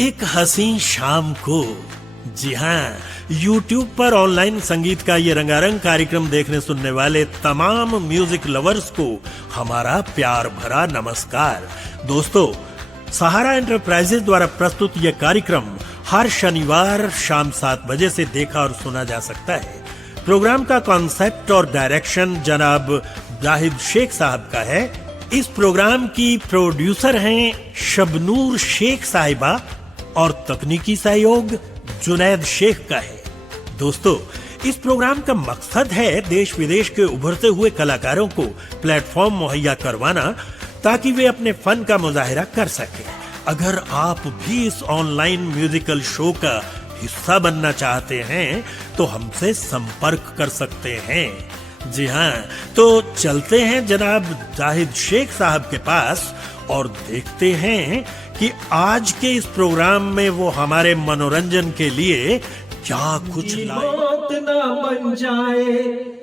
एक हसीन शाम को, जी हाँ, YouTube पर ऑनलाइन संगीत का ये रंगारंग कार्यक्रम देखने सुनने वाले तमाम म्यूजिक लवर्स को हमारा प्यार भरा नमस्कार। दोस्तों, सहारा एंटरप्राइजेज द्वारा प्रस्तुत यह कार्यक्रम हर शनिवार शाम 7 बजे से देखा और सुना जा सकता है। प्रोग्राम का कॉन्सेप्ट और डायरेक्शन जनाब जाहिद शेख साहब का है। इस प्रोग्राम की प्रोड्यूसर हैं शबनूर शेख साहिबा और तकनीकी सहयोग जुनैद शेख का है। दोस्तों, इस प्रोग्राम का मकसद है देश विदेश के उभरते हुए कलाकारों को प्लेटफॉर्म मुहैया करवाना ताकि वे अपने फन का मुजाहिरा कर सकें। अगर आप भी इस ऑनलाइन म्यूजिकल शो का हिस्सा बनना चाहते हैं तो हमसे संपर्क कर सकते हैं। जी हाँ, तो चलते हैं जनाब जाहिद शेख साहब के पास और देखते हैं कि आज के इस प्रोग्राम में वो हमारे मनोरंजन के लिए क्या कुछ लाए। मौत ना बन जाए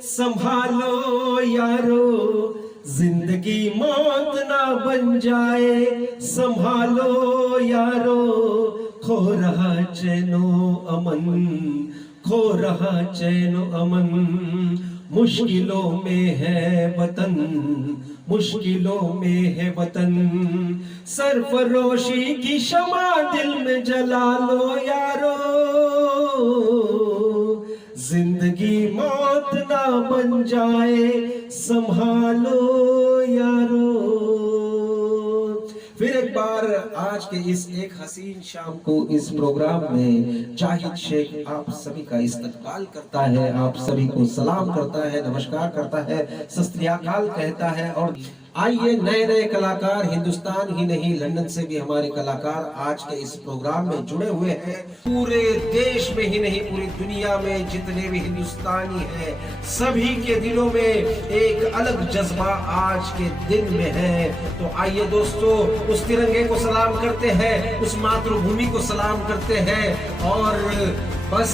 संभालो यारो, जिंदगी मौत ना बन जाए संभालो यारो, खो रहा चैनो अमन, खो रहा चैनो अमन, मुश्किलों में है वतन, मुश्किलों में है वतन, सरफरोशी की शमा दिल में जला लो यारो, जिंदगी मौत ना बन जाए संभालो यारो। फिर एक बार आज के इस एक हसीन शाम को इस प्रोग्राम में जाहिद शेख आप सभी का इस्तकबाल करता है, आप सभी को सलाम करता है, नमस्कार करता है, सत श्री अकाल कहता है। और आइए, नए नए कलाकार हिंदुस्तान ही नहीं लंदन से भी हमारे कलाकार आज के इस प्रोग्राम में जुड़े हुए हैं। पूरे देश में ही नहीं पूरी दुनिया में जितने भी हिंदुस्तानी हैं सभी के दिलों में एक अलग जज्बा आज के दिन में है। तो आइए दोस्तों, उस तिरंगे को सलाम करते हैं, उस मातृभूमि को सलाम करते हैं और बस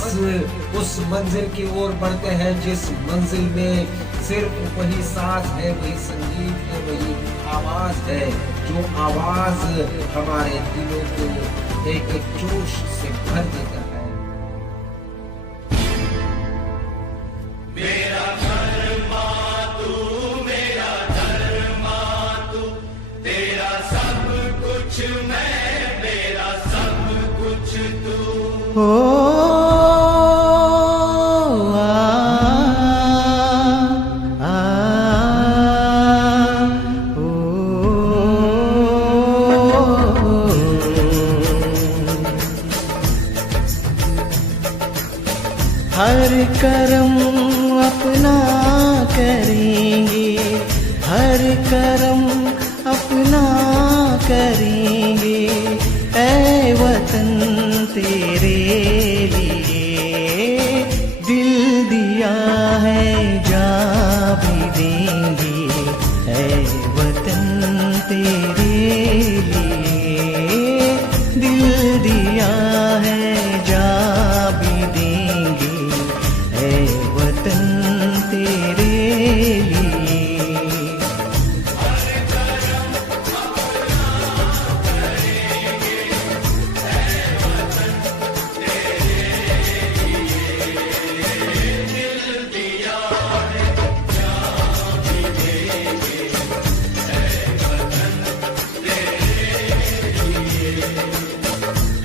उस मंजिल की ओर बढ़ते हैं जिस मंजिल में सिर्फ वही सांस है, वही संगीत है, वही आवाज है, जो आवाज हमारे दिलों को एक जोश से भर देता है। मेरा घर मातू, मेरा घर मातू, तेरा सब कुछ मैं, मेरा सब कुछ तू। हर करम अपना करेंगे, हर करम अपना करेंगे, ऐ वतन तेरे लिए दिल दिया है जा भी देंगे, ऐ वतन तेरे लिए दिल दिया है जा भी देंगे, ऐ वतन तेरे लिए।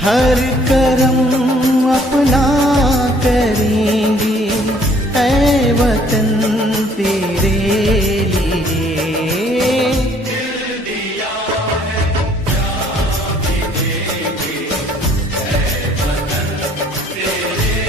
हर करम अपना करेंगे, ऐ वतन तेरे लिए दिल दिया है जा भी देंगे, ऐ वतन तेरे लिए।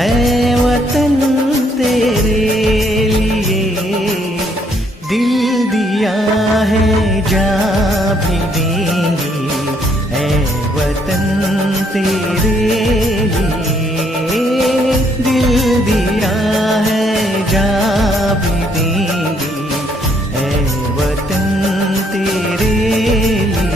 ऐ वतन तेरे लिए दिल दिया है, जान भी देंगे। ऐ वतन तेरे लिए दिल दिया है, जान भी देंगे। ऐ वतन तेरे लिए।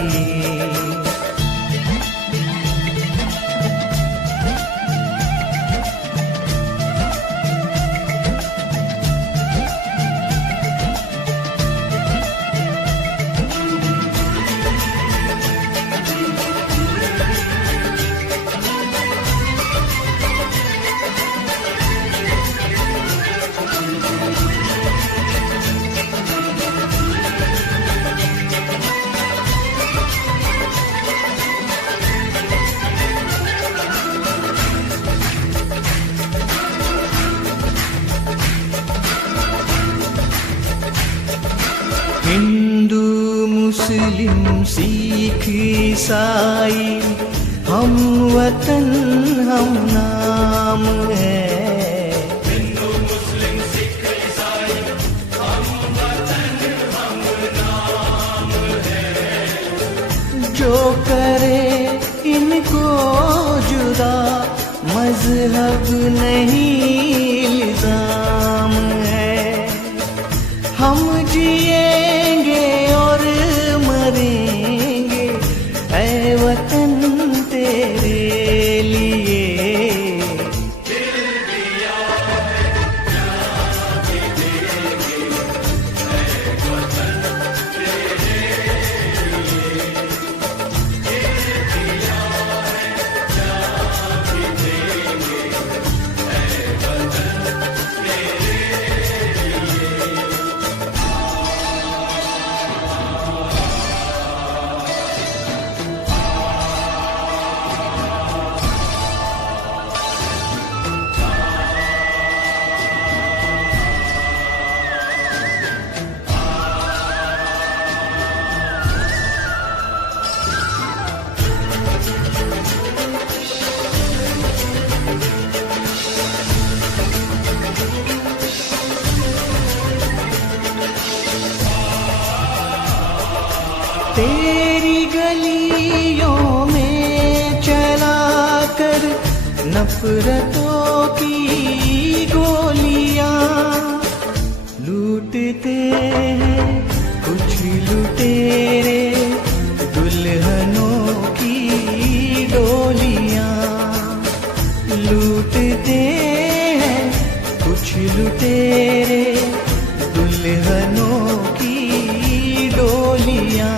हिंदू मुस्लिम सिख ईसाई हम वतन हम नाम है। हिंदू मुस्लिम सिख ईसाई हम वतन हम नाम है। जो करे इनको जुदा मजहब नहीं इल्जाम है। हम जिएंगे और मरेंगे ऐ वतन तेरे लिए। तेरी गलियों में चला कर नफरतों की गोलियां लूटते हैं कुछ लुटेरे दुल्हनों की डोलियां। लूटते हैं कुछ लुटेरे दुल्हनों की डोलियां।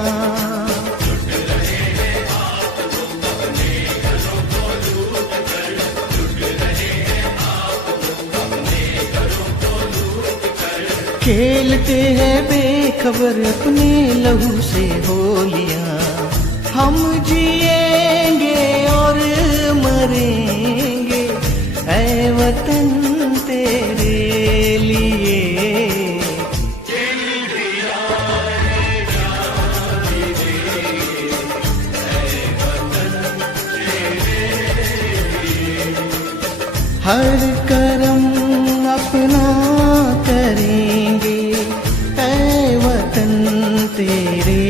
खेलते हैं बेखबर अपने लहू से होलियां। हम जिएंगे और मरेंगे ऐ वतन तेरे लिए। हर करम अपना करेंगे ऐ वतन तेरे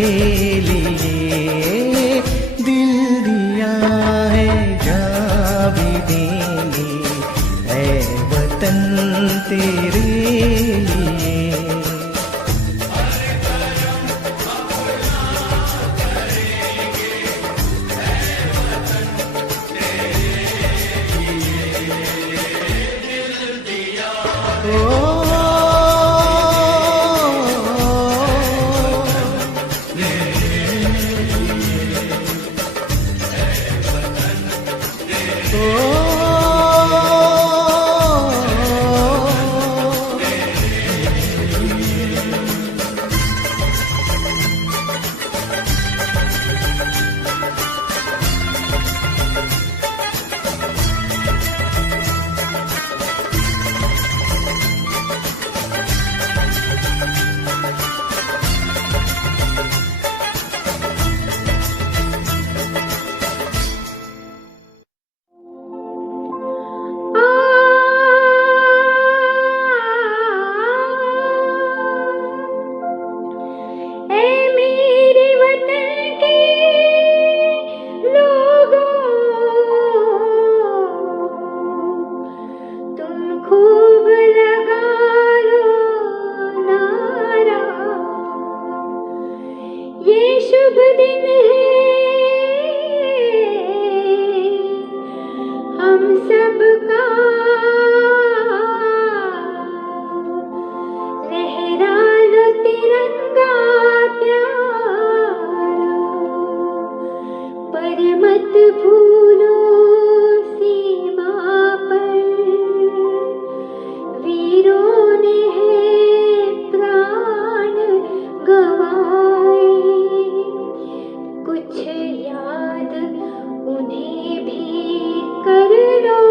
लिए। दिल दिया है, जान भी देंगे ऐ वतन तेरे लिए। खूब लगा लो नारा, ये शुभ दिन है हम सबका, लहरा लो तिरंगा प्यारा, पर मत भूलो सीमा पर वीरों ने है प्राण गंवाए, कुछ याद उन्हें भी कर लो,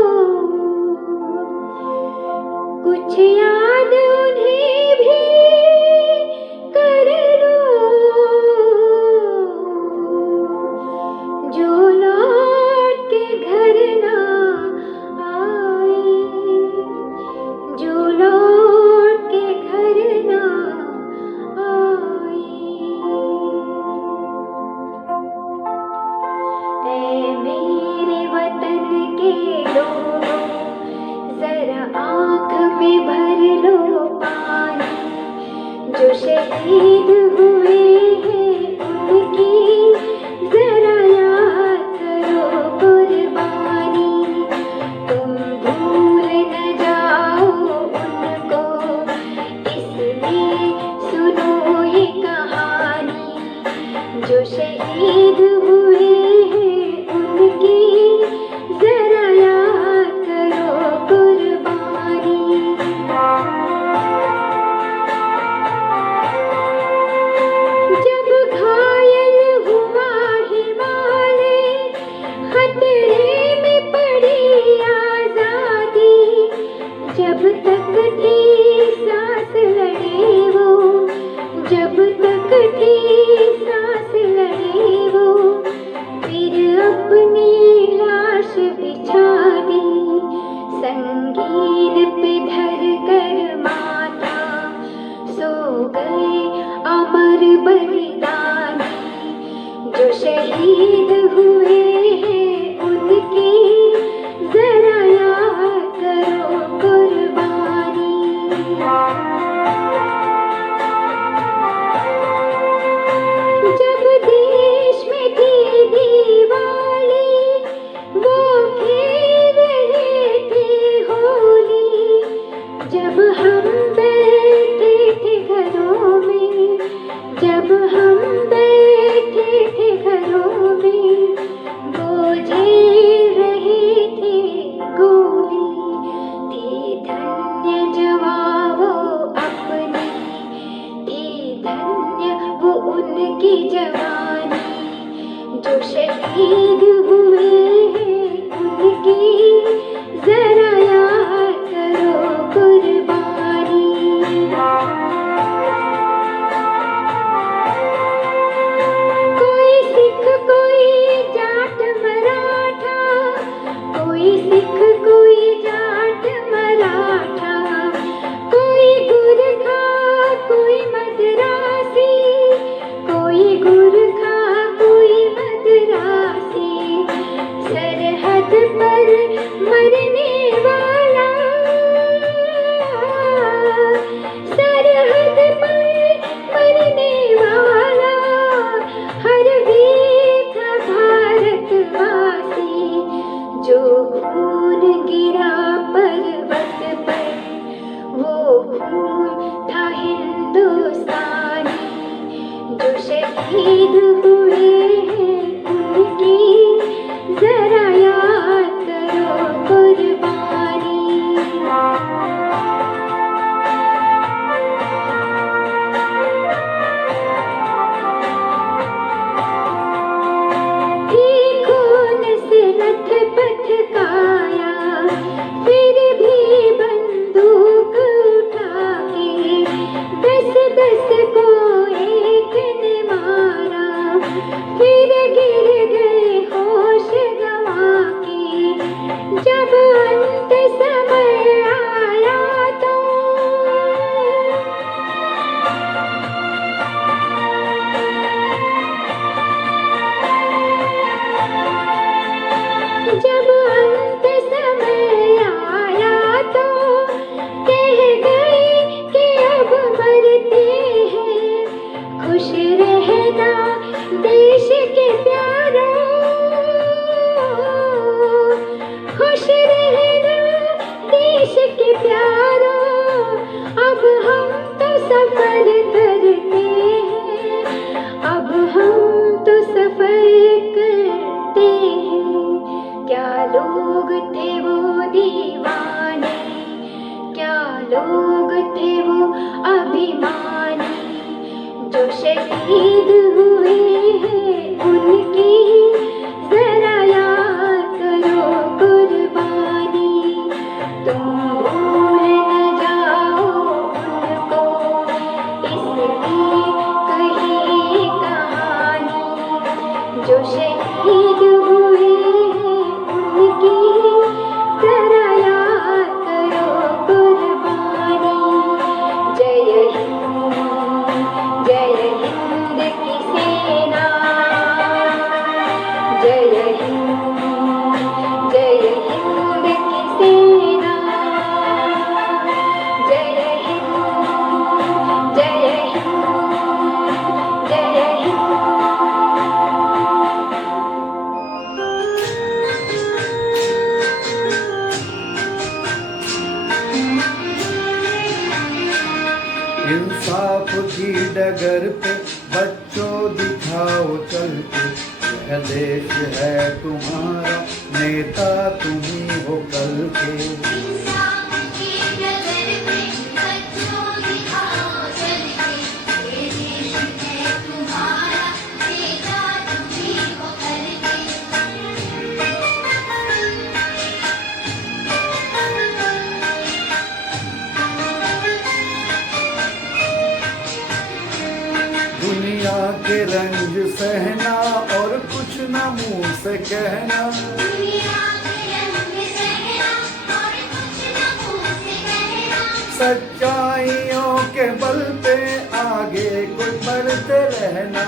कुछ याद उन्हें भी कर लो, जो लौट के घर ना आए, जो लौट के घर ना आए। ऐ मेरे वतन के लोगों, जरा आँख में भर लो पानी, जो शहीद हुए हैं उनकी जरा याद करो कुर्बानी, तुम भूल न जाओ उनको, इसलिए सुनो ये कहानी, जो शहीद हुए हैं उनकी जरा याद करो कुर्बानी। जब घायल हुआ हिमालय, खतरे में पड़ी आजादी, जब तक थी सांस लड़े वो, जब तक थी सांस लड़े वो, फिर अपनी लाश बिछा दी, संगीन पे धर कर माथा, सो गए अमर बलिदानी, जो शहीद हुए हैं उनकी जरा याद करो कुर्बानी। जब देश में थी दिवाली, वो खेल रहे थे होली, जब हम बैठे थे घरों में, जब हम बैठे थे घरों में, वो झेल रहे थे गोली, थी धन्य जवान वो अपनी, थी धन्य वो उनकी जवानी, जो शहीद हुए हैं उनकी जरा याद करो कुर्बानी। कोई सिख कोई जाट मराठा, कोई सिख कोई जाट मराठा, कोई गुरखा कोई मद्रासी, कोई गुरखा कोई मद्रासी, सरहद पर मरने वाला, सरहद पर मरने वाला, हर वीर था भारतवासी, जो खून गिरा पर्वत पर, वो खून था हिंदुस्तानी, जो शहीद हुए हैं उनकी जरा याद करो कुर्बानी। थी खून से लथ पथ काया, फिर भी बंदूक उठा के 10-10 को एक ने मारा, फिर गिर गए होश गंवा के, जब अंत समय आया लोग थे वो अभिमानी, जो शहीद हुए हैं उनकी जरा याद करो कुर्बानी। तुम भूल न जाओ उनको, इसलिए कही कहानी, जो शहीद हुए हैं उनकी जरा याद करो कुर्बानी। जय हिंद की सेना, जय हिंद की सेना, जय हिंद, जय हिंद, जय हिंद। इंसाफ की डगर पे बच्चों दिखाओ चल के, यह देश है तुम्हारा, नेता तुम्ही हो कल के। दुनिया के रंज सहना और कुछ न मुंह से कहना, सच्चाइयों के बल पे आगे कुछ बढ़ते रहना।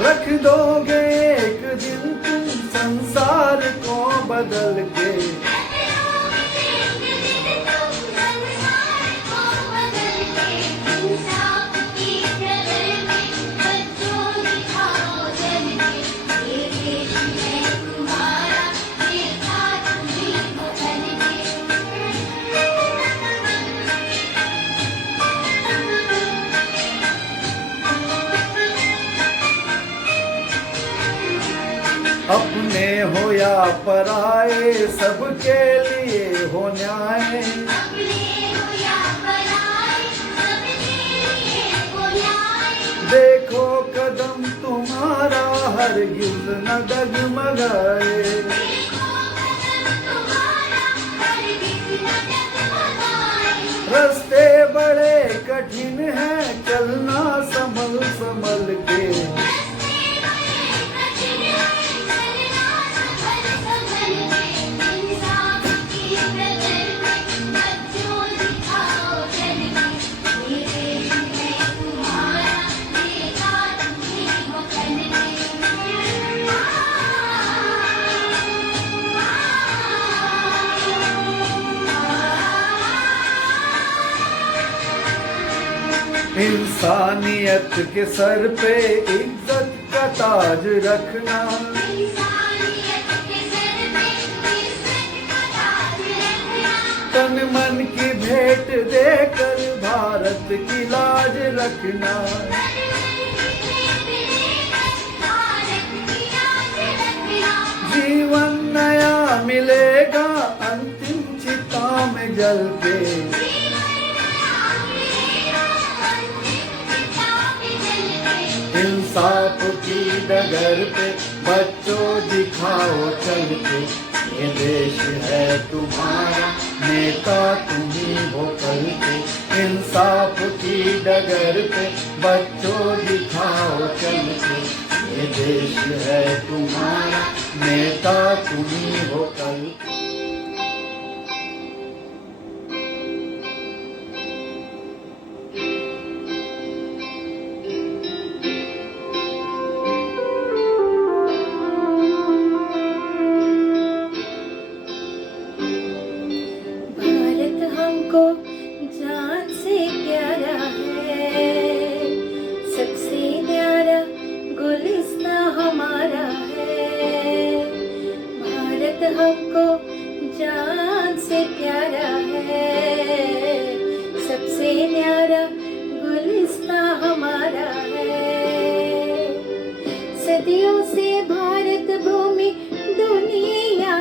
रख दोगे एक दिन तुम संसार को बदल के, अपने हो या पराए सबके लिए हो न्याय। देखो कदम तुम्हारा हरगिज़ न डगमगाए, रास्ते बड़े कठिन हैं चलना संभल संभल के। इंसानियत के सर पे इज्जत का ताज रखना, तन मन की भेंट देकर भारत की लाज रखना। जीवन नया मिलेगा अंतिम चिता में जल के, इंसाफ की डगर पे बच्चों दिखाओ चल के, ये देश है तुम्हारा, नेता तुम्ही हो कल के। इंसाफ की डगर पे बच्चों दिखाओ चल के, ये देश है तुम्हारा, नेता तुम्ही हो कल के। जान से प्यारा है, सबसे न्यारा गुलिस्ता हमारा है। भारत हमको जान से प्यारा है, सबसे न्यारा गुलिस्ता हमारा है। सदियों से भारत भूमि दुनिया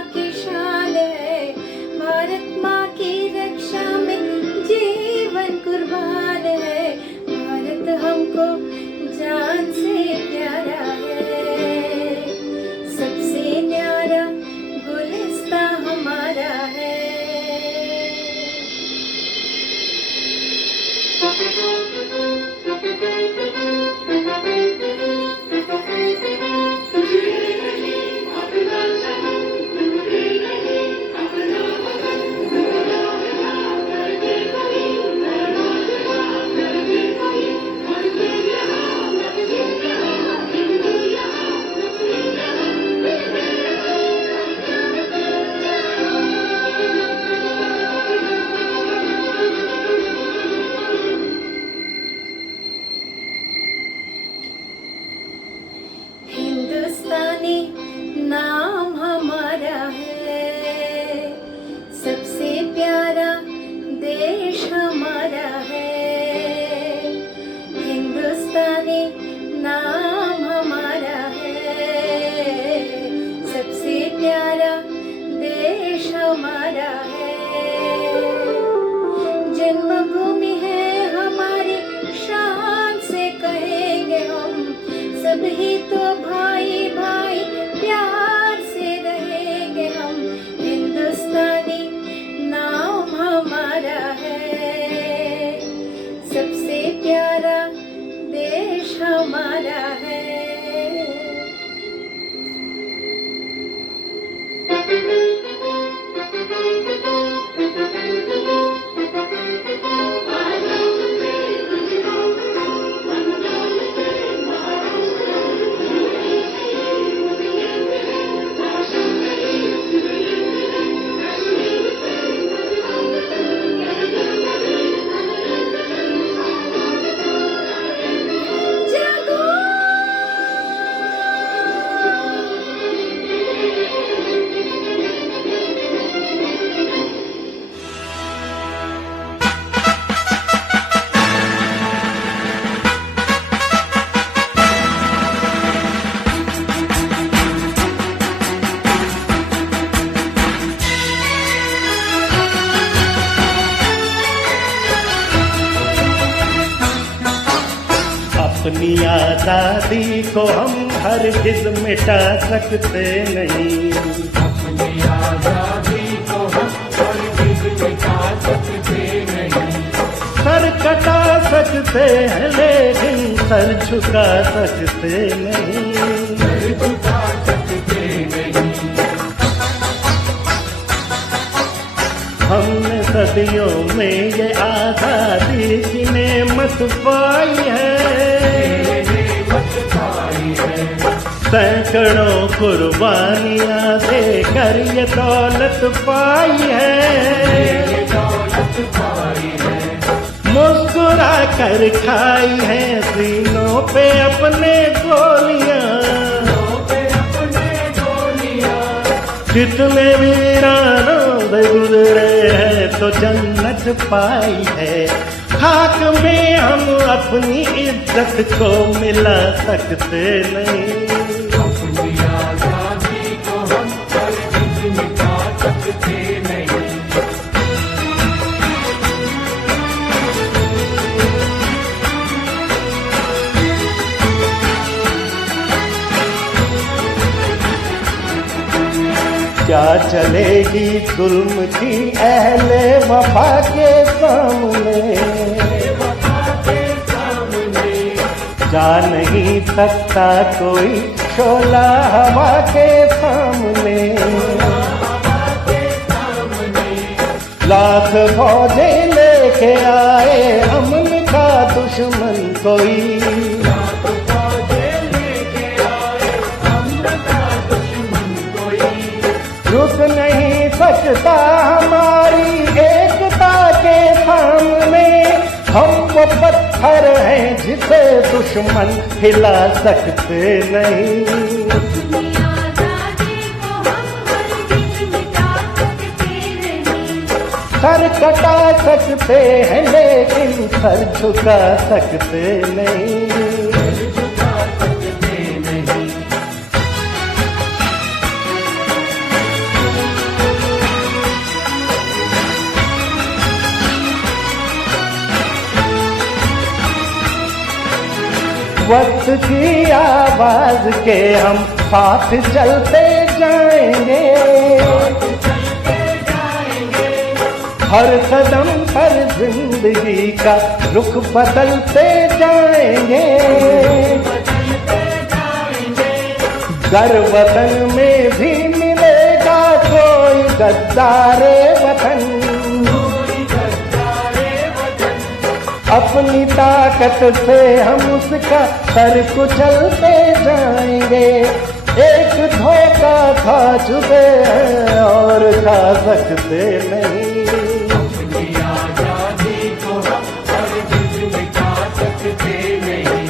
अपनी आजादी को हम हरगिज मिटा सकते नहीं। अपनी आजादी को हम हरगिज मिटा सकते नहीं। सर कटा सकते हैं लेकिन सर झुका सकते नहीं। सर झुका सकते नहीं। हमने सदियों में ये आजादी की नेमत पाई है, सैकड़ों कुर्बानियां देकर ये दौलत पाई है। मुस्कुरा कर खाई है सीनों पे अपने गोलियां। कितने वीरानों से गुजरे हैं तो जन्नत पाई है। खाक में हम अपनी इज्जत को मिला सकते नहीं। अपनी आजादी को हम हरगिज मिटा सकते नहीं। क्या चलेगी जुल्म की अहले वफा के सामने, जा नहीं सकता कोई शोला हवा के सामने। लाख फौजें लेके आए अमन का दुश्मन कोई, रुक नहीं सकता हमारी एकता के सामने। हम वो पत्थर हैं जिसे दुश्मन हिला सकते नहीं। अपनी आजादी को हम हरगिज मिटा सकते नहीं। सर कटा सकते हैं लेकिन सर झुका सकते नहीं। वक्त की आवाज के हम साथ चलते जाएंगे। हर कदम पर जिंदगी का रुख बदलते जाएंगे। गर वतन में भी मिलेगा कोई गद्दारे वतन, अपनी ताकत से हम उसका सर कुचलते जाएंगे। एक धोखा खा चुके हैं और खा सकते नहीं। अपनी आजादी को हम हरगिज मिटा सकते नहीं।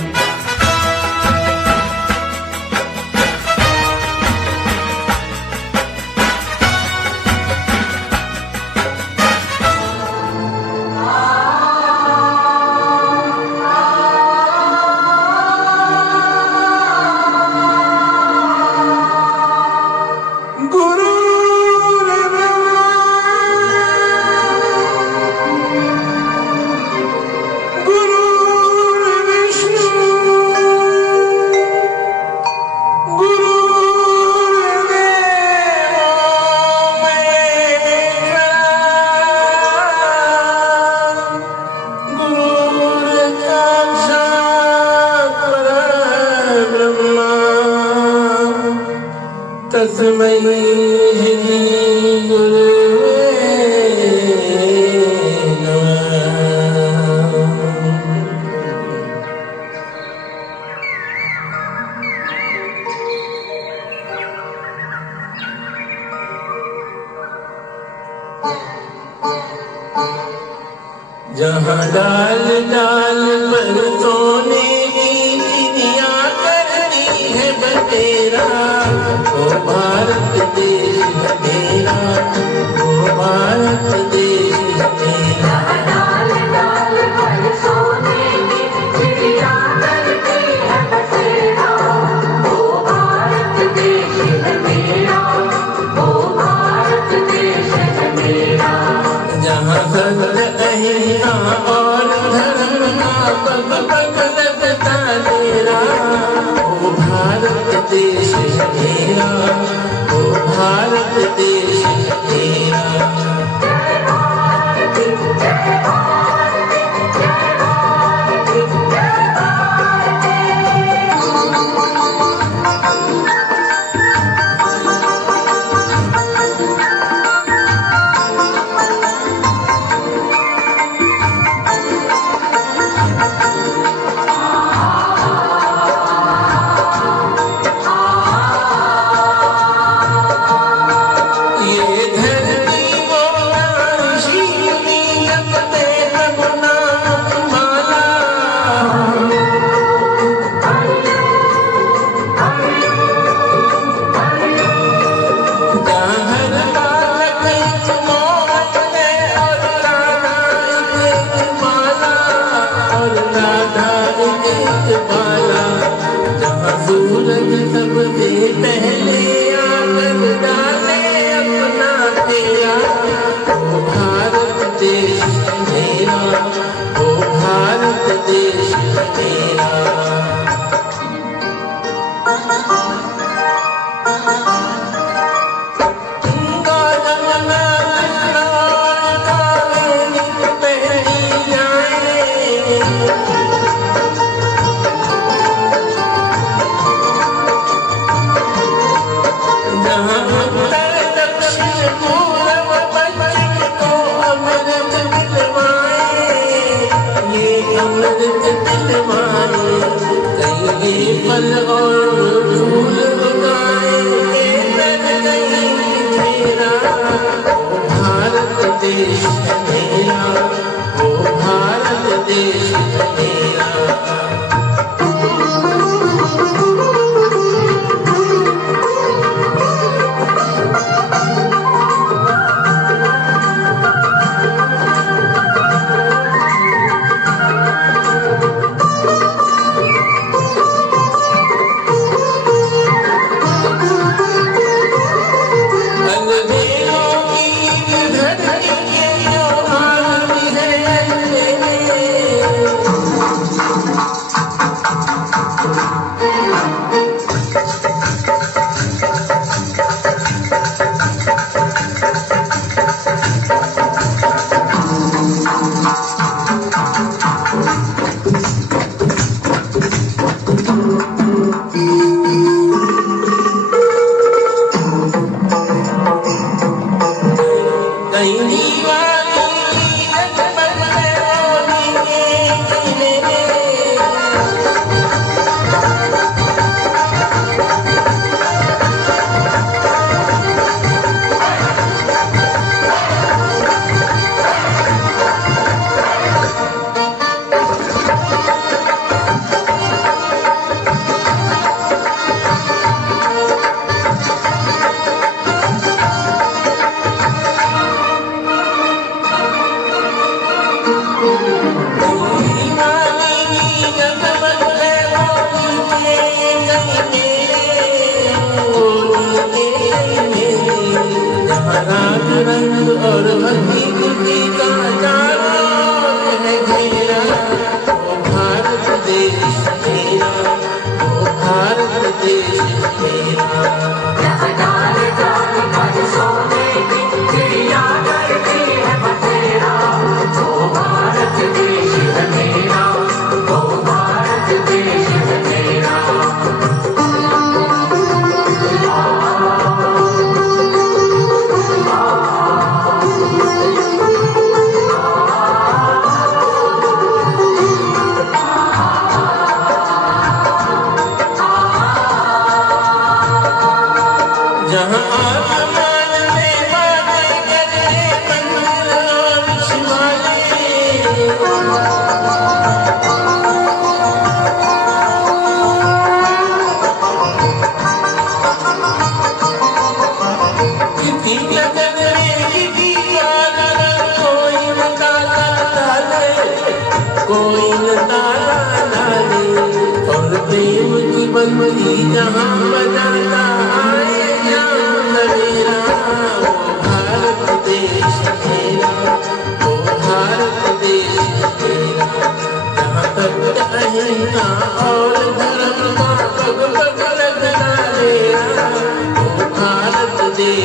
जहाँ डाल डाल पर सोने की चिड़िया करनी है बटेरा, वो भारत देश मेरा, वो भारत देश मेरा। डाल डाल पर सोने की चिड़िया करती है बसेरा, वो भारत देश है मेरा, वो भारत देश है मेरा। जहाँ सत्य अहिंसा और धर्म का पग पग भारत देश मेरा। भारत देश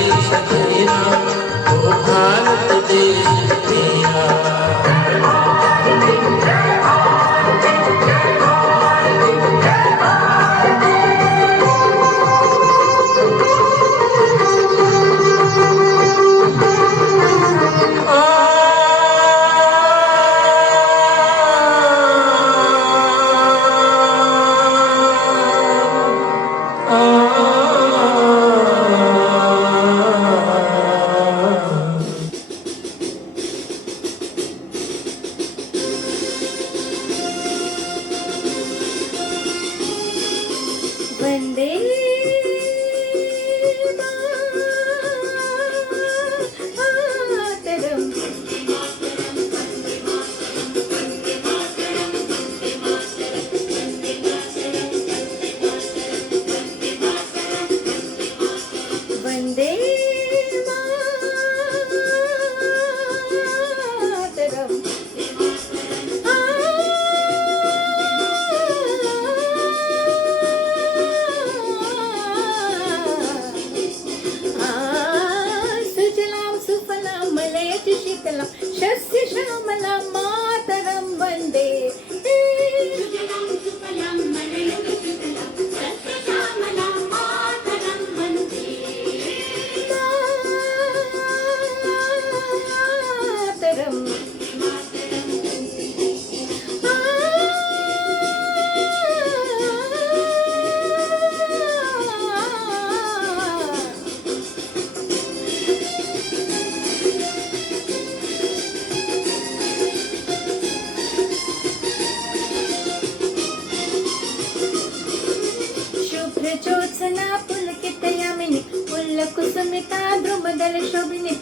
कमल कुसुमिता द्रुमदल शोभिने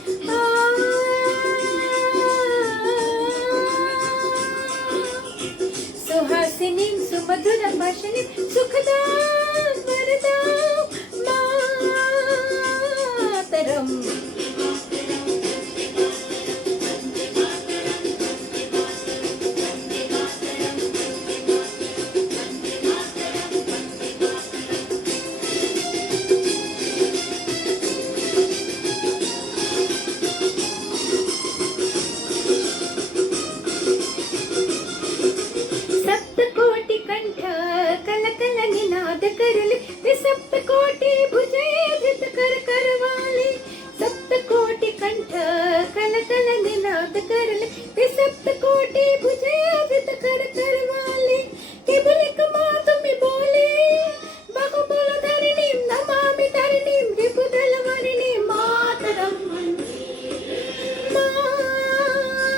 सुहासिनी सुमधुर भाषिणी सुखदा वरदा मातरम। सप्तकोटि कंठ कल कल निनाद करले ते सप्तकोटि भुजय धृत कर करवाले। सप्तकोटि कंठ कल कल निनाद करले ते सप्तकोटि भुजय धृत कर करवाले। के बोले कमा तुम्ही बोले बाहु बोलो धरणी नमामि धरणी रिपुदल वरणी मातरम मातरम।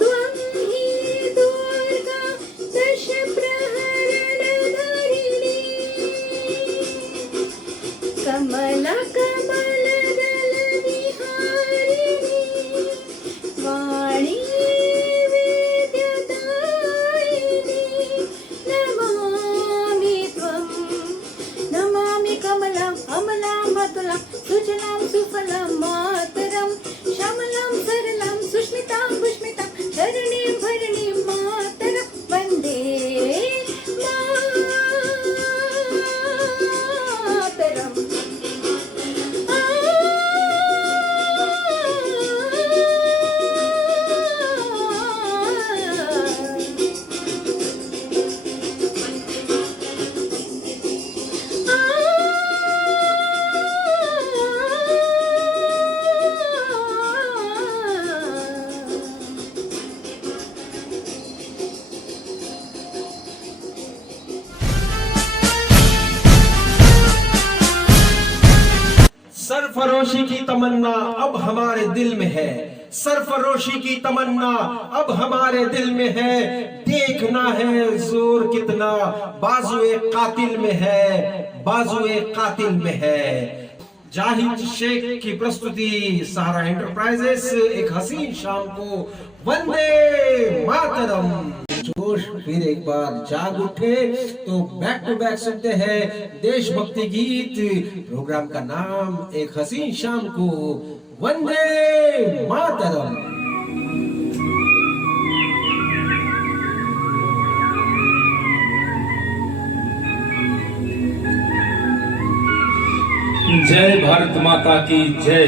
त्वं हि दुर्गा दश प्रहरणधारिणी कमला कमलदल विहारिणी वाणी विद्यादायिनी नमामि त्वं नमामि कमलां अमलां मधुलां सुजलां सुफलां मातरं श्यामलां सरलां सुष्मितां पुष्मितां धरणीं भरणीं मातरं वन्दे मातरम्। सरफरोशी की तमन्ना अब हमारे दिल में है, सरफरोशी की तमन्ना अब हमारे दिल में है। देखना है जोर कितना बाजुए कातिल में है, बाजुए कातिल में है। जाहिद शेख की प्रस्तुति सहारा एंटरप्राइजेस एक हसीन शाम को वंदे मातरम। जोश फिर एक बार जाग उठे तो बैक टू बैक सुनते हैं देशभक्ति गीत। प्रोग्राम का नाम एक हसीन शाम को वंदे मातरम। जय भारत माता की जय।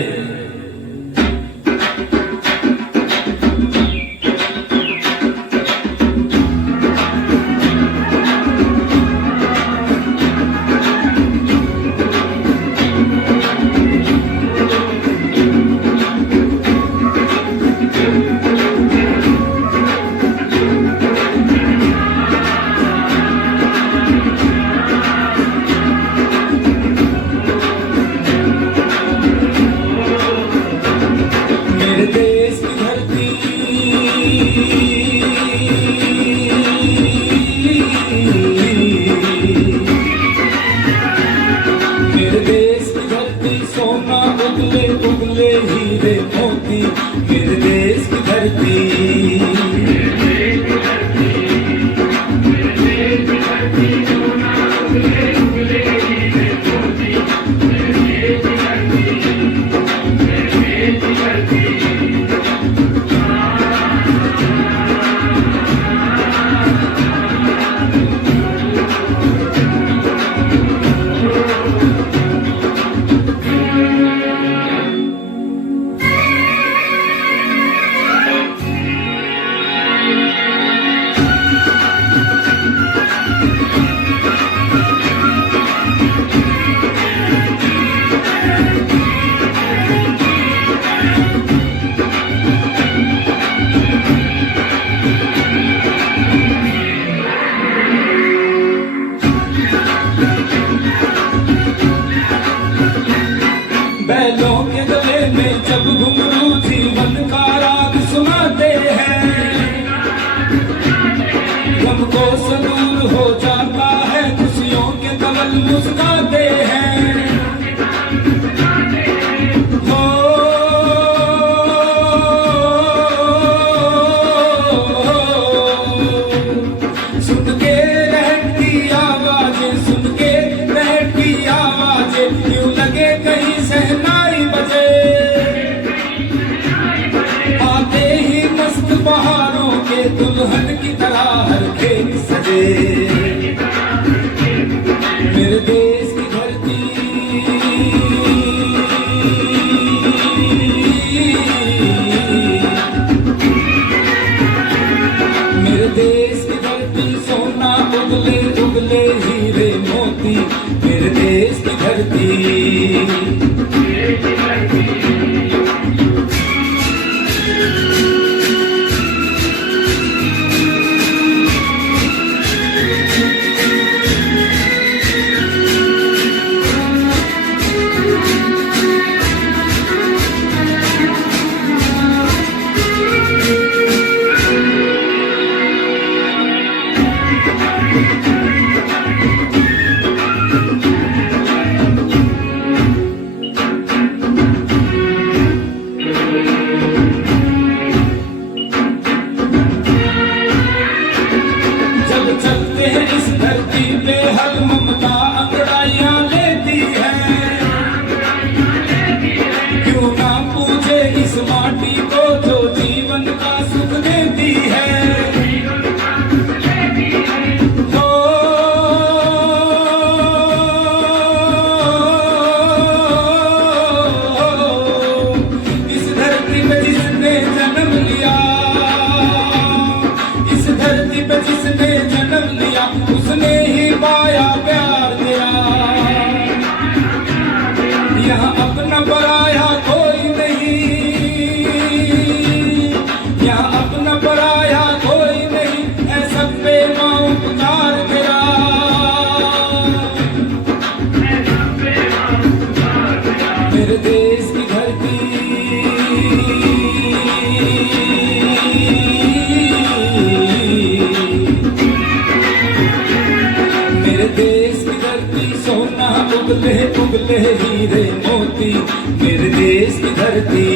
दुल्हन की तरह हर खेत सजे। मेरे देश की धरती मेरे देश की धरती सोना उगले उगले हीरे मोती। मेरे देश की धरती उगले उगले हीरे मोती। मेरे देश की धरती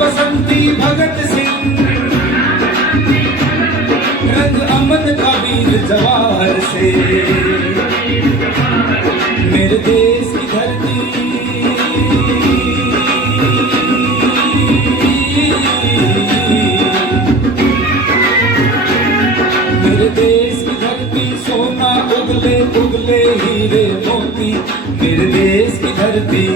बसंती भगत सिंह रंग अमन का वीर जवाहर से। मेरे देश की धरती मेरे देश की धरती सोना उगले उगले हीरे मोती। मेरे देश की धरती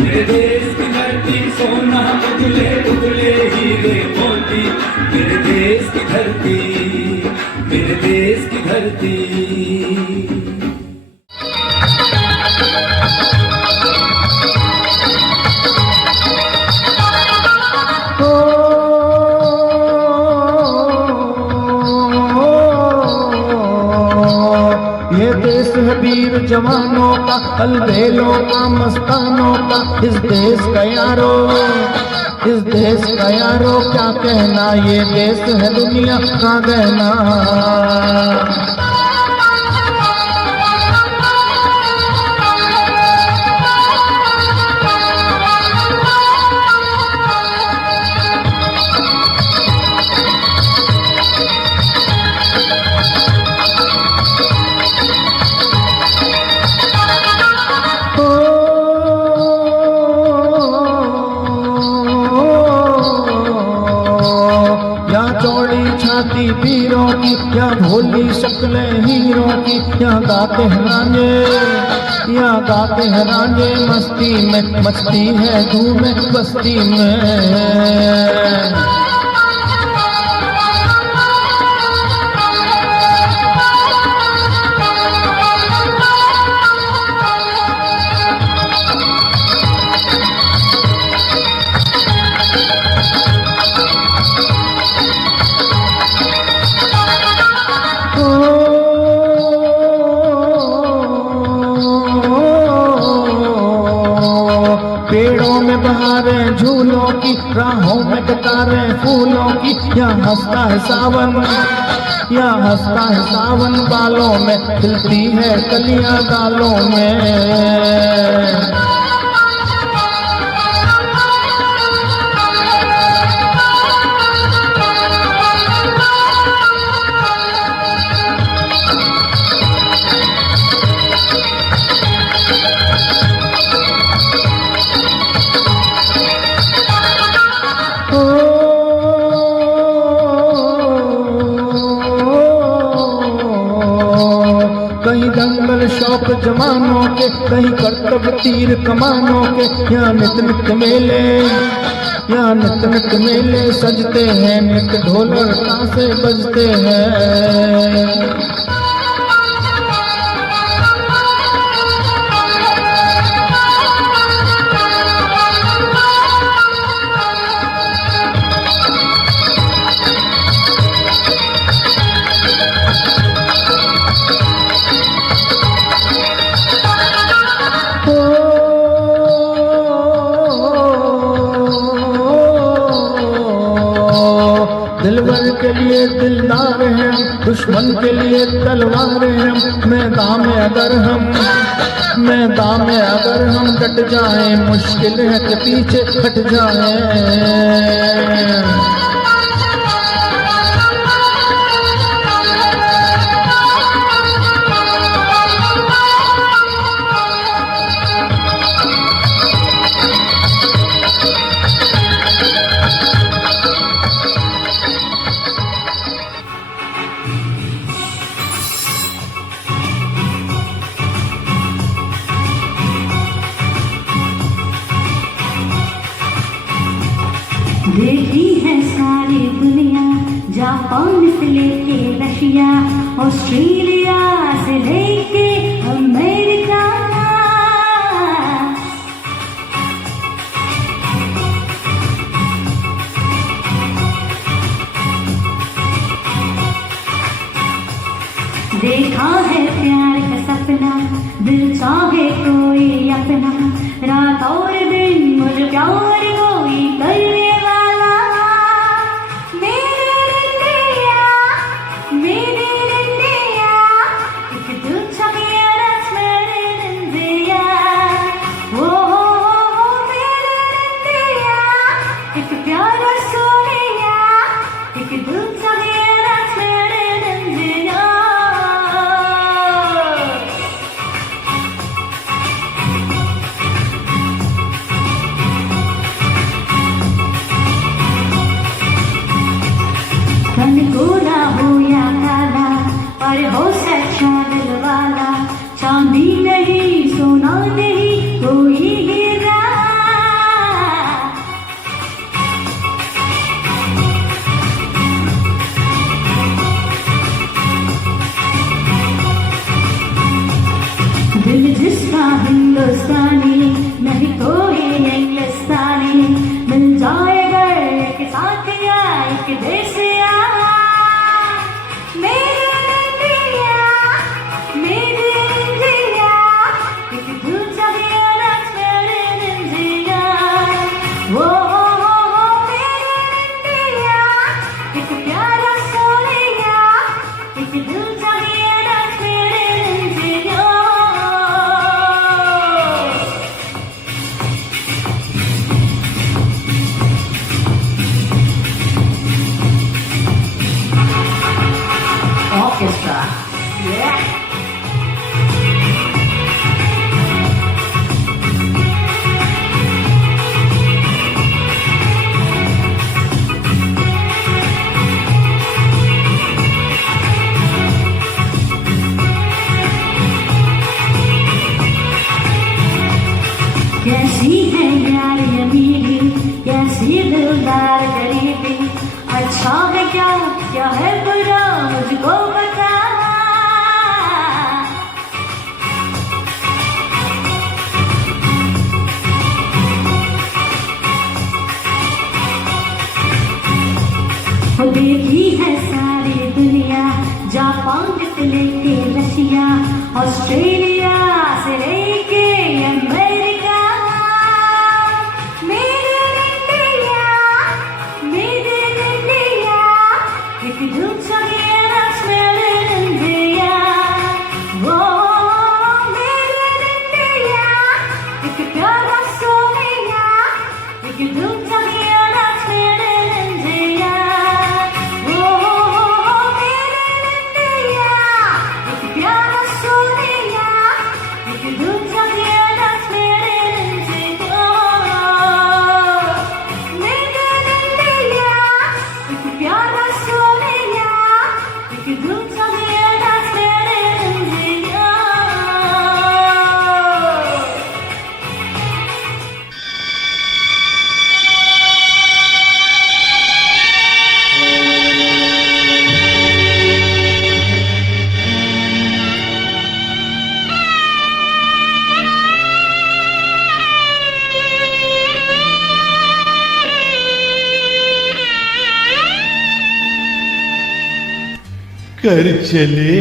मेरे देश की धरती सोना उगले उगले हीरे मोती। मेरे देश की धरती मेरे देश की धरती। ये देश है वीर जवानों का, अलबेलों का, मस्तानों का, इस देश का यारो इस देश का यारो क्या कहना, ये देश है दुनिया का गहना। वीरों की क्या भोली शक्लें हीरों की, यहाँ गाते हैं रांझे, यहाँ गाते हैं रांझे मस्ती में, मस्ती है धूम बस्ती में। पेड़ों में बहारें झूलों की, राहों में कतारें फूलों की, यहाँ हंसता है सावन, यहाँ हंसता है सावन, बालों में खिलती है कलियां गालों में। कहीं दंगल शौक जवानों के, कहीं करतब तीर कमानों के, यहाँ नित नित मेले, यहाँ नित नित मेले सजते हैं, नित ढोल और ताशे बजते हैं। दिलवर के लिए दिलदार हैं, दुश्मन के लिए तलवार हैं। मैदान में अगर हम डट जाएं, मुश्किल है कि पीछे हट जाएं। देखी है सारी दुनिया, जापान से लेके रशिया, ऑस्ट्रेलिया से लेके अमेरिका। देखा है प्यार का सपना, दिल चाहे कोई अपना, रात और दिन मुझे प्यार कोई करने वाला। मेरे रंडिया, एक दूसरा मेरा रस मेरे रंडिया, ओ मेरे रंडिया, एक प्यारा सोनिया, एक दूसरा मेरा रस मेरे रंडिया। कन गोरा हो या काला, पर हो सच्चा दिल वाला, चांदी नहीं सोना नहीं कोई हीरा। दिल जिसका हिंदुस्तानी, नहीं कोई इंग्लिस्तानी, मिल जाएगा एक साथ या एक देश या। मेरे रंडिया, एक दूसरा मेरा रस दिलदार गरीबी, अच्छा है क्या क्या है बुरा मुझको बता। देखी है सारी दुनिया, जापान से लेके रशिया, ऑस्ट्रेलिया से लेके अमेरिका। मेरे इंडिया, मेरे इंडिया, एक दूसरा that's मेरे इंडिया। वो मेरे इंडिया, एक प्यारा सोनिया, एक दूसरा that's मेरे इंडिया। कर चले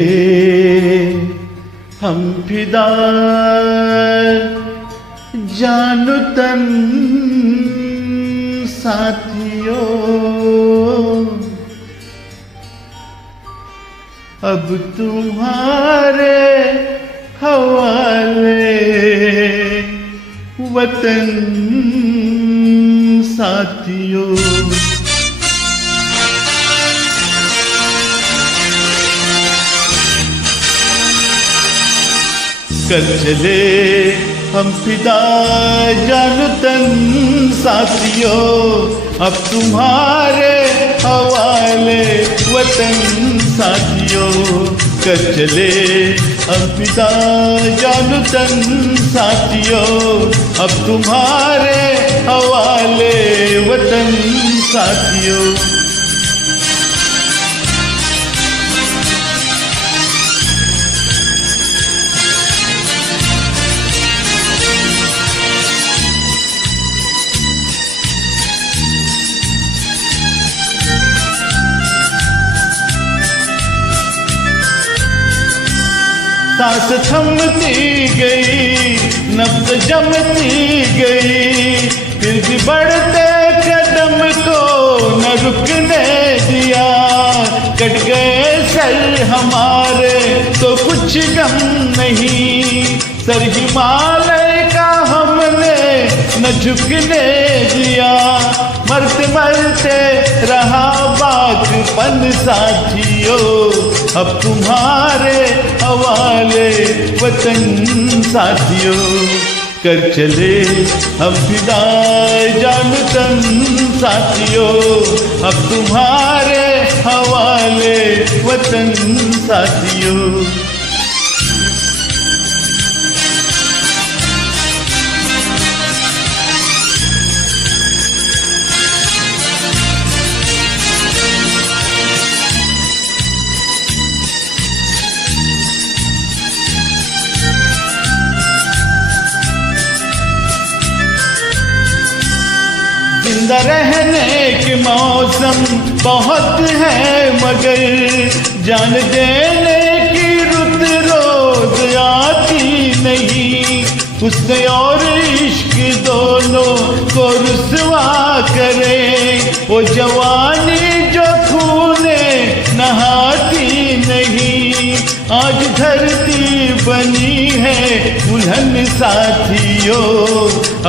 हम फिदा जानो तन साथियों, अब तुम्हारे हवाले वतन साथियों। कर चले हम फिदा जान तन साथियों, अब तुम्हारे हवाले वतन साथियों। कर चले हम फिदा जान तन साथियों, अब तुम्हारे हवाले वतन साथियों। सांस थमती गई, नब्ज़ जमती गई, फिर भी बढ़ते कदम को न रुकने दिया। कट गए सर हमारे तो कुछ गम नहीं, सर हिमालय का हमने न झुकने दिया। मरते मरते रहा बागपन साथियों, अब तुम्हारे हवाले वतन साथियों। कर चले हम फिदा जान तन साथियों, अब तुम्हारे हवाले वतन साथियों। जिंदा रहने के मौसम बहुत है, मगर जान देने की रुत रोज आती नहीं। हुस्न और इश्क दोनों को रुसवा करे, वो जवानी जो खूने नहाती नहीं। आज धरती बनी है उल्हन साथियों,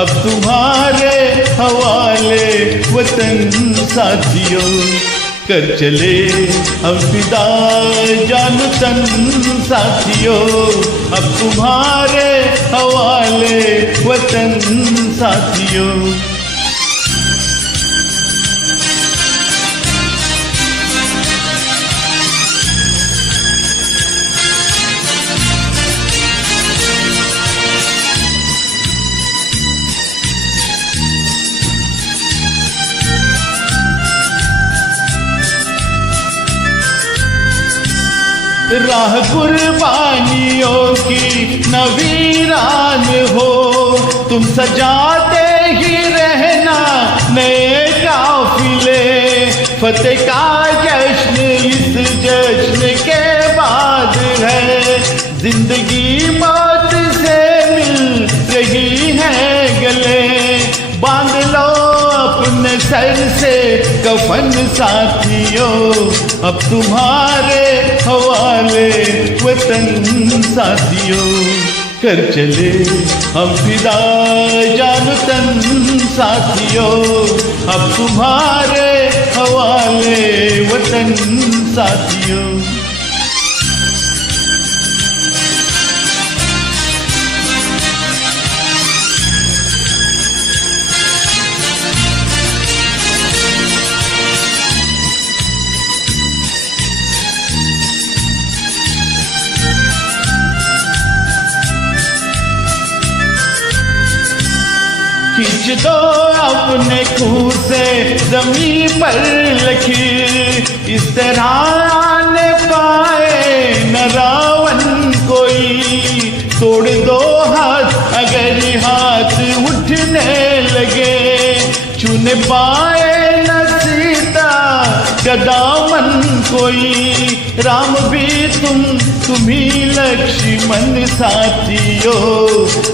अब तुम्हारे हवाले वतन साथियों। कर चले हम फिदा जान तन साथियों, अब तुम्हारे हवाले वतन साथियों। राह कुर्बानियों की नवीरान हो, तुम सजाते ही रहना नए काफिले, फतेह का जश्न इस जश्न के बाद है, जिंदगी मौत से मिल रही है गले, बांध लो अपने सर से कफन साथियों, अब तुम्हारे हवाले वतन साथियों, कर चले हम फिदा जान तन साथियों, अब तुम्हारे हवाले वतन साथियों। खींच दो अपने खून से जमीन पर लकीर, इस तरह आने पाए न रावण कोई, तोड़ दो हाथ अगर हाथ उठने लगे, चुन पाए न सीता का दामन कोई, राम भी तुम्ही लक्ष्मण साथियों,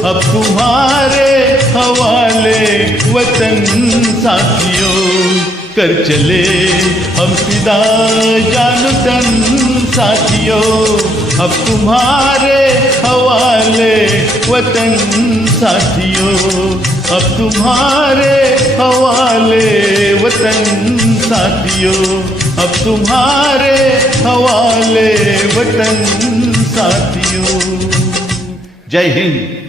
अब तुम्हारे हवाले वतन साथियों, कर चले हम फिदा जान तन साथियों, अब तुम्हारे हवाले वतन साथियों, अब तुम्हारे हवाले वतन साथियों, अब तुम्हारे हवाले वतन साथियों। जय हिंद।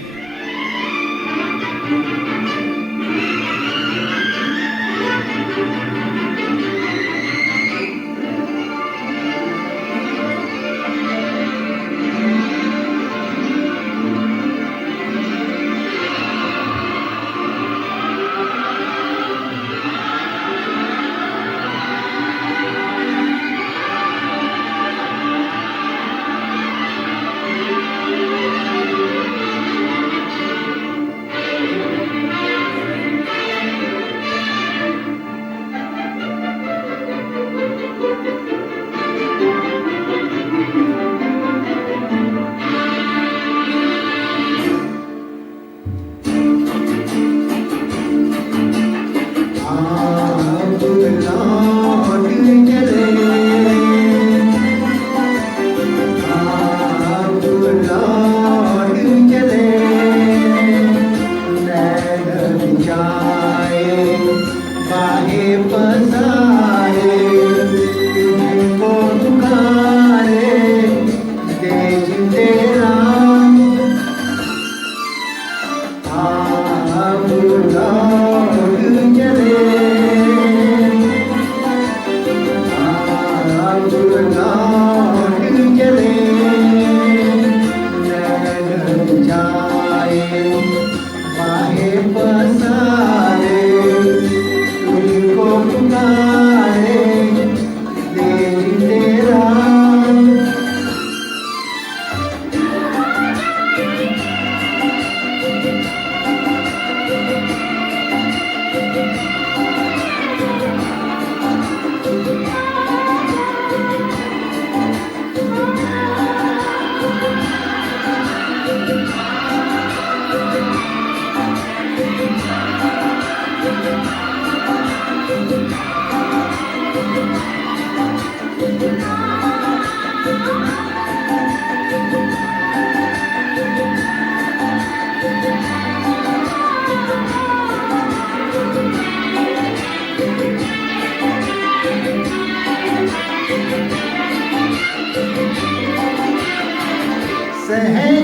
सहे